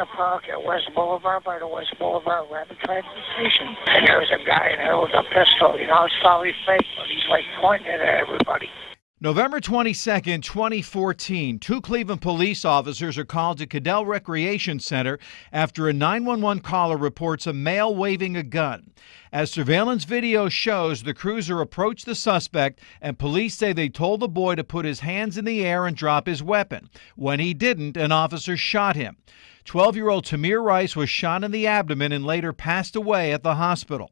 in a park at West Boulevard by the West Boulevard Rapid Transit Station. And there was a guy in there with a pistol. You know, it's probably fake, but he's like pointing it at everybody. November 22nd, 2014, two Cleveland police officers are called to Cadell Recreation Center after a 911 caller reports a male waving a gun. As surveillance video shows, the cruiser approached the suspect, and police say they told the boy to put his hands in the air and drop his weapon. When he didn't, an officer shot him. 12-year-old Tamir Rice was shot in the abdomen and later passed away at the hospital.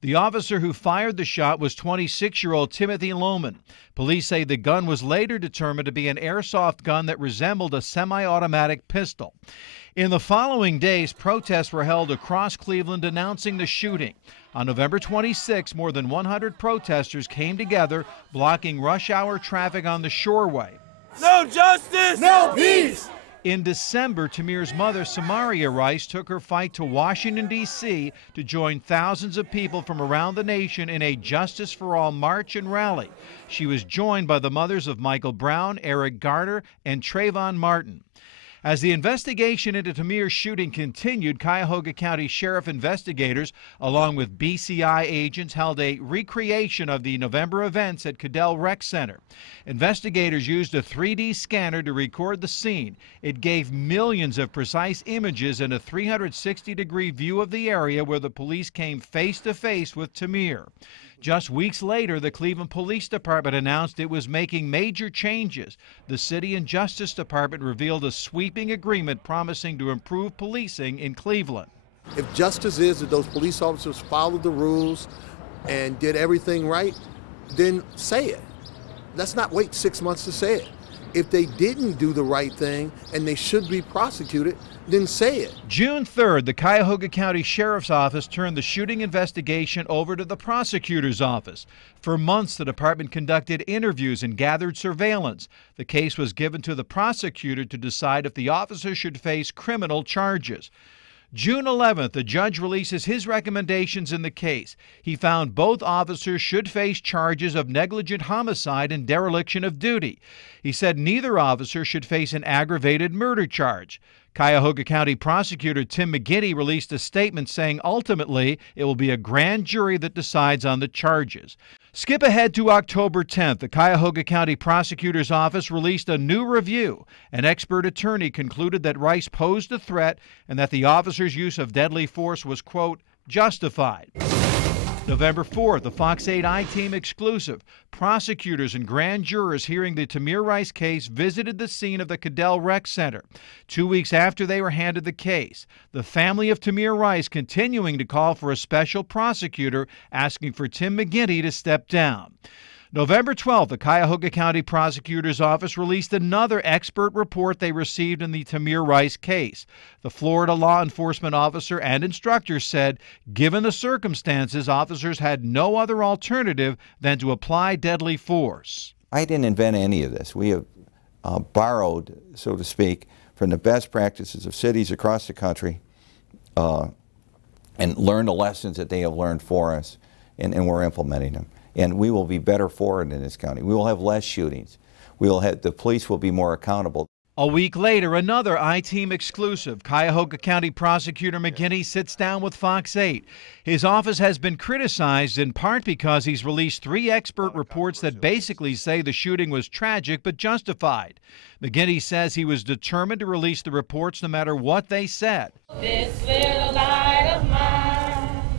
The officer who fired the shot was 26-year-old Timothy Lohman. Police say the gun was later determined to be an airsoft gun that resembled a semi-automatic pistol. In the following days, protests were held across Cleveland denouncing the shooting. On November 26, more than 100 protesters came together, blocking rush hour traffic on the Shoreway. No justice! No peace! In December, Tamir's mother, Samaria Rice, took her fight to Washington, D.C. to join thousands of people from around the nation in a Justice for All march and rally. She was joined by the mothers of Michael Brown, Eric Garner, and Trayvon Martin. As the investigation into Tamir's shooting continued, Cuyahoga County Sheriff investigators, along with BCI agents, held a recreation of the November events at Cadell Rec Center. Investigators used a 3D scanner to record the scene. It gave millions of precise images and a 360-degree view of the area where the police came face-to-face with Tamir. Just weeks later, the Cleveland Police Department announced it was making major changes. The City and Justice Department revealed a sweeping agreement promising to improve policing in Cleveland. If justice is that those police officers followed the rules and did everything right, then say it. Let's not wait 6 months to say it. If they didn't do the right thing and they should be prosecuted, then say it. June 3rd, the Cuyahoga County Sheriff's Office turned the shooting investigation over to the prosecutor's office. For months, the department conducted interviews and gathered surveillance. The case was given to the prosecutor to decide if the officer should face criminal charges. June 11th, the judge releases his recommendations in the case. He found both officers should face charges of negligent homicide and dereliction of duty. He said neither officer should face an aggravated murder charge. Cuyahoga County Prosecutor Tim McGinney released a statement saying ultimately it will be a grand jury that decides on the charges. Skip ahead to October 10th. The Cuyahoga County Prosecutor's Office released a new review. An expert attorney concluded that Rice posed a threat and that the officer's use of deadly force was, quote, justified. November 4th, the Fox 8 I-Team exclusive. Prosecutors and grand jurors hearing the Tamir Rice case visited the scene of the Cadell Rec Center. 2 weeks after they were handed the case, the family of Tamir Rice continuing to call for a special prosecutor, asking for Tim McGinney to step down. November 12th, the Cuyahoga County Prosecutor's Office released another expert report they received in the Tamir Rice case. The Florida law enforcement officer and instructor said, given the circumstances, officers had no other alternative than to apply deadly force. I didn't invent any of this. We have borrowed, so to speak, from the best practices of cities across the country and learned the lessons that they have learned for us, and we're implementing them. And we will be better for it in this county. We will have less shootings. The police will be more accountable. A week later, another I-Team exclusive. Cuyahoga County Prosecutor McGinney sits down with Fox 8. His office has been criticized in part because he's released 3 expert reports that basically say the shooting was tragic but justified. McGinney says he was determined to release the reports no matter what they said. This little light of mine.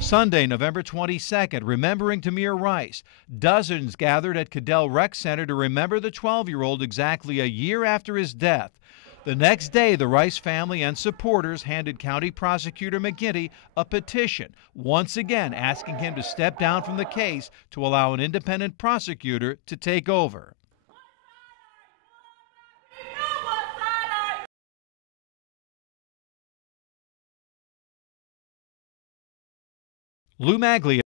Sunday, November 22nd, remembering Tamir Rice. Dozens gathered at Cadell Rec Center to remember the 12-year-old exactly a year after his death. The next day, the Rice family and supporters handed County Prosecutor McGinney a petition, once again asking him to step down from the case to allow an independent prosecutor to take over. Lou Maglia.